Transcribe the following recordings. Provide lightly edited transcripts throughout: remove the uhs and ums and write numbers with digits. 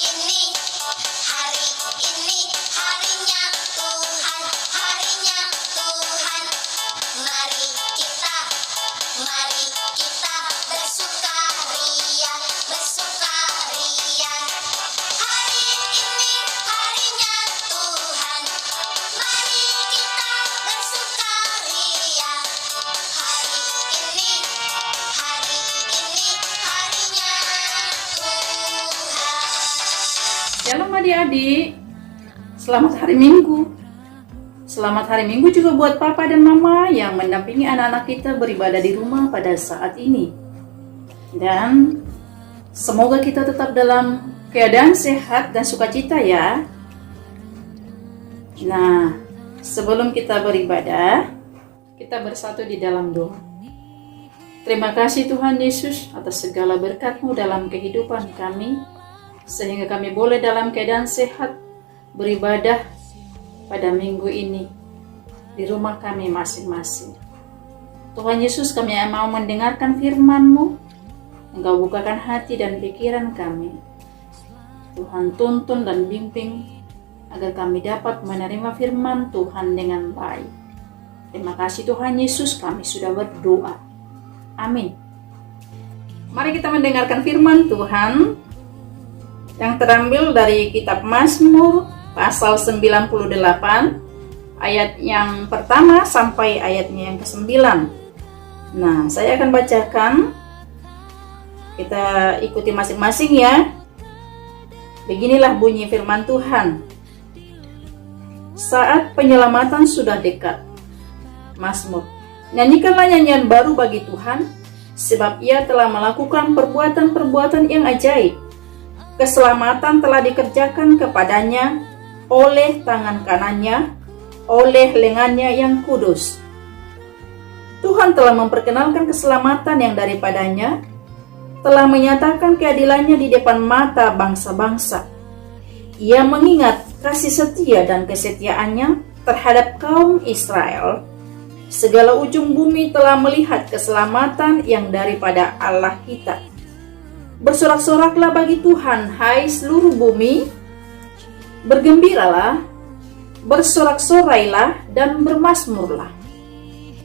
ini, hari ini, harinya Tuhan, harinya Tuhan. Mari kita bersukaria, bersukaria. Hari ini harinya Tuhan, mari kita bersukaria. Hari ini harinya Tuhan. Shalom adik-adik, selamat hari Minggu. Selamat hari Minggu juga buat papa dan mama yang mendampingi anak-anak kita beribadah di rumah pada saat ini. Dan semoga kita tetap dalam keadaan sehat dan sukacita ya. Nah, sebelum kita beribadah, kita bersatu di dalam doa. Terima kasih Tuhan Yesus atas segala berkat-Mu dalam kehidupan kami, sehingga kami boleh dalam keadaan sehat beribadah pada minggu ini di rumah kami masing-masing. Tuhan Yesus, kami mau mendengarkan firman-Mu. Engkau bukakan hati dan pikiran kami. Tuhan tuntun dan bimbing agar kami dapat menerima firman Tuhan dengan baik. Terima kasih Tuhan Yesus, kami sudah berdoa. Amin. Mari kita mendengarkan firman Tuhan yang terambil dari kitab Mazmur pasal 98 ayat yang pertama sampai ayatnya yang ke-9. Nah, saya akan bacakan. Kita ikuti masing-masing ya. Beginilah bunyi firman Tuhan. Saat penyelamatan sudah dekat. Mazmur. Nyanyikanlah nyanyian baru bagi Tuhan, sebab Ia telah melakukan perbuatan-perbuatan yang ajaib. Keselamatan telah dikerjakan kepadanya oleh tangan kanannya, oleh lengannya yang kudus. Tuhan telah memperkenalkan keselamatan yang daripadanya, telah menyatakan keadilannya di depan mata bangsa-bangsa. Ia mengingat kasih setia dan kesetiaannya terhadap kaum Israel. Segala ujung bumi telah melihat keselamatan yang daripada Allah kita. Bersorak-soraklah bagi Tuhan, hai seluruh bumi. Bergembiralah, bersorak-sorailah, dan bermasmurlah.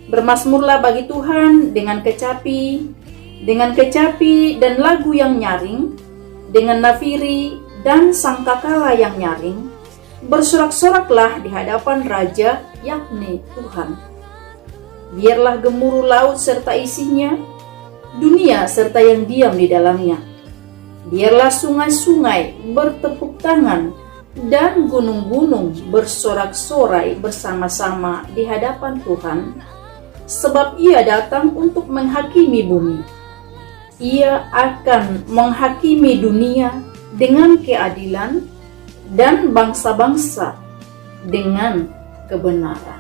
Bermasmurlah bagi Tuhan dengan kecapi dan lagu yang nyaring, dengan nafiri dan sangkakala yang nyaring. Bersorak-soraklah di hadapan Raja, yakni Tuhan. Biarlah gemuruh laut serta isinya, dunia serta yang diam di dalamnya. Biarlah sungai-sungai bertepuk tangan, dan gunung-gunung bersorak-sorai bersama-sama di hadapan Tuhan, sebab Ia datang untuk menghakimi bumi. Ia akan menghakimi dunia dengan keadilan dan bangsa-bangsa dengan kebenaran.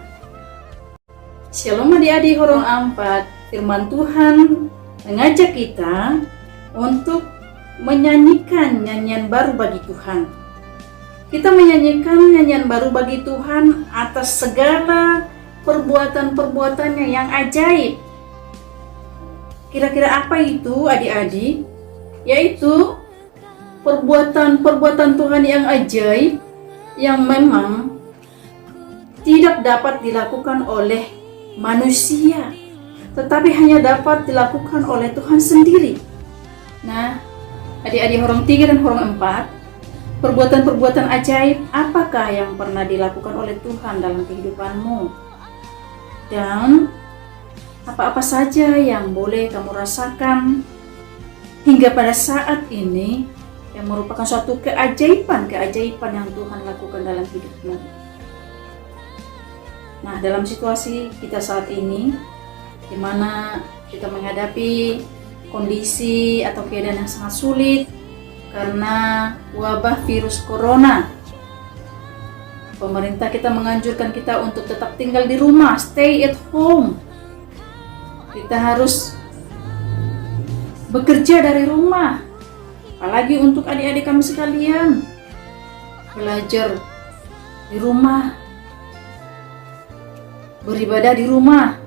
Shalom adik-adik Horong 4. Firman Tuhan mengajak kita untuk menyanyikan nyanyian baru bagi Tuhan. Kita menyanyikan nyanyian baru bagi Tuhan atas segala perbuatan-perbuatannya yang ajaib. Kira-kira apa itu adik-adik? Yaitu perbuatan-perbuatan Tuhan yang ajaib yang memang tidak dapat dilakukan oleh manusia, tetapi hanya dapat dilakukan oleh Tuhan sendiri. Nah, adik-adik Horong 3 dan Horong 4, perbuatan-perbuatan ajaib apakah yang pernah dilakukan oleh Tuhan dalam kehidupanmu? Dan apa-apa saja yang boleh kamu rasakan hingga pada saat ini yang merupakan suatu keajaiban yang Tuhan lakukan dalam hidupmu. Nah, dalam situasi kita saat ini, di mana kita menghadapi kondisi atau keadaan yang sangat sulit karena wabah virus corona, pemerintah kita menganjurkan kita untuk tetap tinggal di rumah, stay at home. Kita harus bekerja dari rumah. Apalagi untuk adik-adik kami sekalian, belajar di rumah, beribadah di rumah,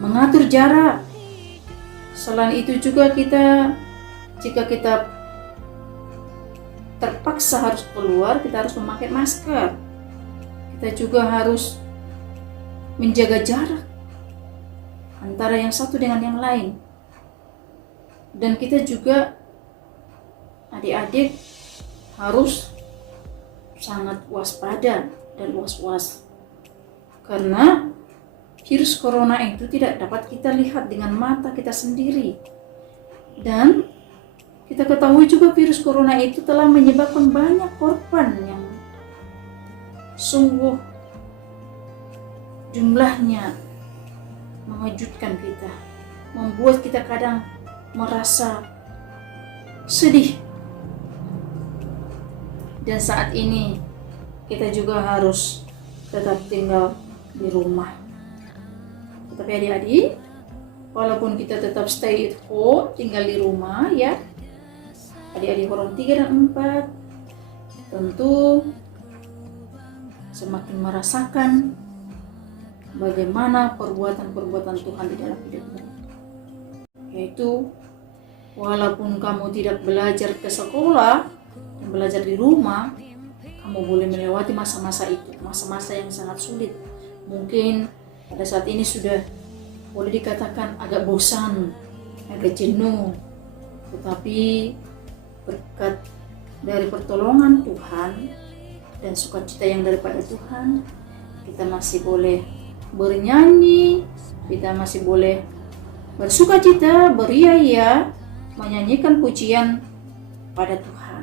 mengatur jarak. Selain itu juga jika kita terpaksa harus keluar, kita harus memakai masker. Kita juga harus menjaga jarak antara yang satu dengan yang lain. Dan kita juga, adik-adik, harus sangat waspada dan was-was. Karena virus corona itu tidak dapat kita lihat dengan mata kita sendiri. Dan kita ketahui juga virus corona itu telah menyebabkan banyak korban yang sungguh jumlahnya mengejutkan kita, membuat kita kadang merasa sedih. Dan saat ini kita juga harus tetap tinggal di rumah. Tetapi adik-adik, walaupun kita tetap stay at home, tinggal di rumah ya, adik-adik Horon 3 dan 4 tentu semakin merasakan bagaimana perbuatan-perbuatan Tuhan di dalam hidupmu. Yaitu, walaupun kamu tidak belajar ke sekolah dan belajar di rumah, kamu boleh melewati masa-masa itu, masa-masa yang sangat sulit. Mungkin pada saat ini sudah boleh dikatakan agak bosan, agak jenuh. Tetapi berkat dari pertolongan Tuhan dan sukacita yang daripada Tuhan, kita masih boleh bernyanyi, kita masih boleh bersukacita, beria-ia, menyanyikan pujian pada Tuhan.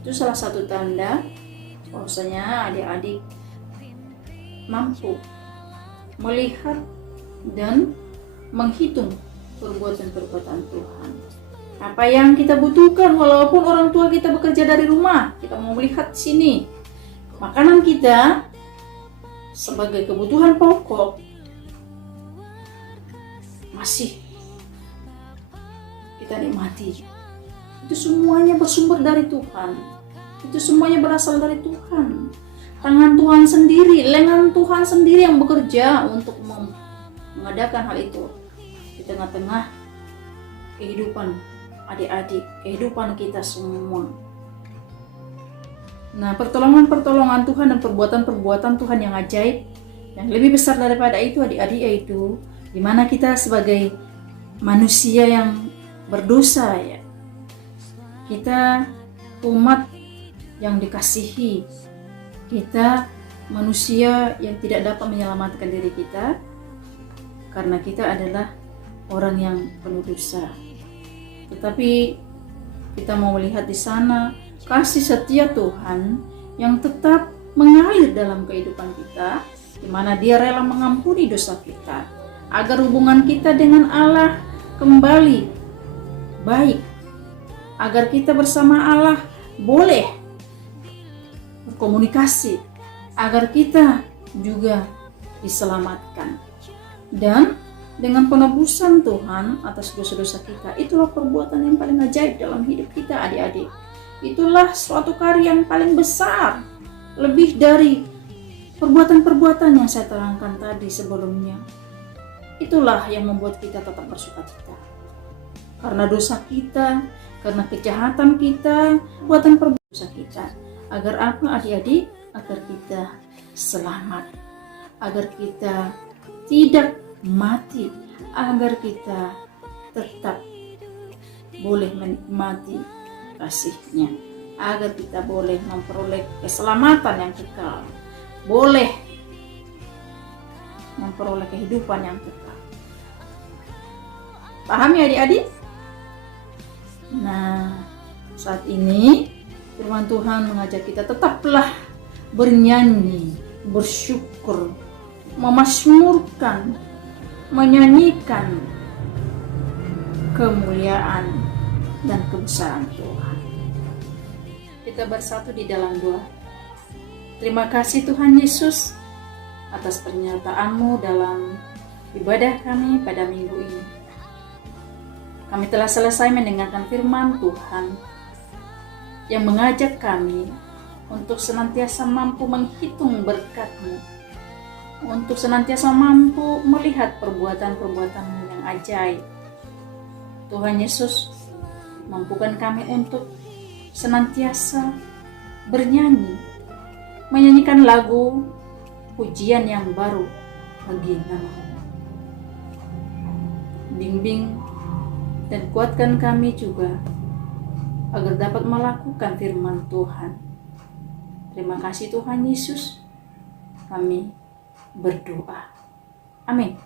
Itu salah satu tanda bahwasanya adik-adik mampu melihat dan menghitung perbuatan-perbuatan Tuhan. Apa yang kita butuhkan, walaupun orang tua kita bekerja dari rumah, kita mau melihat di sini makanan kita sebagai kebutuhan pokok masih kita nikmati. Itu semuanya bersumber dari Tuhan. Itu semuanya berasal dari Tuhan. Tangan Tuhan sendiri, lengan Tuhan sendiri yang bekerja untuk mengadakan hal itu di tengah-tengah kehidupan adik-adik, kehidupan kita semua. Nah, pertolongan-pertolongan Tuhan dan perbuatan-perbuatan Tuhan yang ajaib, yang lebih besar daripada itu adik-adik, yaitu di mana kita sebagai manusia yang berdosa ya, kita umat yang dikasihi, kita manusia yang tidak dapat menyelamatkan diri kita karena kita adalah orang yang penuh dosa. Tetapi kita mau melihat di sana kasih setia Tuhan yang tetap mengalir dalam kehidupan kita, di mana Dia rela mengampuni dosa kita agar hubungan kita dengan Allah kembali baik, agar kita bersama Allah boleh berkomunikasi, agar kita juga diselamatkan. Dan dengan penebusan Tuhan atas dosa-dosa kita, itulah perbuatan yang paling ajaib dalam hidup kita adik-adik. Itulah suatu karya yang paling besar, lebih dari perbuatan-perbuatan yang saya terangkan tadi sebelumnya. Itulah yang membuat kita tetap bersukacita. Karena dosa kita, karena kejahatan kita, perbuatan dosa kita. Agar apa adik-adik? Agar kita selamat, agar kita tidak mati, agar kita tetap boleh menikmati kasih-Nya, agar kita boleh memperoleh keselamatan yang kekal, boleh memperoleh kehidupan yang kekal. Paham ya adik-adik? Nah, saat ini firman Tuhan mengajak kita tetaplah bernyanyi, bersyukur, memasmurkan, menyanyikan kemuliaan dan kebesaran Tuhan. Kita bersatu di dalam doa. Terima kasih Tuhan Yesus atas pernyataan-Mu dalam ibadah kami pada minggu ini. Kami telah selesai mendengarkan firman Tuhan yang mengajak kami untuk senantiasa mampu menghitung berkat-Mu, untuk senantiasa mampu melihat perbuatan-perbuatan-Mu yang ajaib. Tuhan Yesus, mampukan kami untuk senantiasa bernyanyi, menyanyikan lagu pujian yang baru bagi nama-Mu. Bimbing dan kuatkan kami juga agar dapat melakukan firman Tuhan. Terima kasih Tuhan Yesus, kami berdoa. Amin.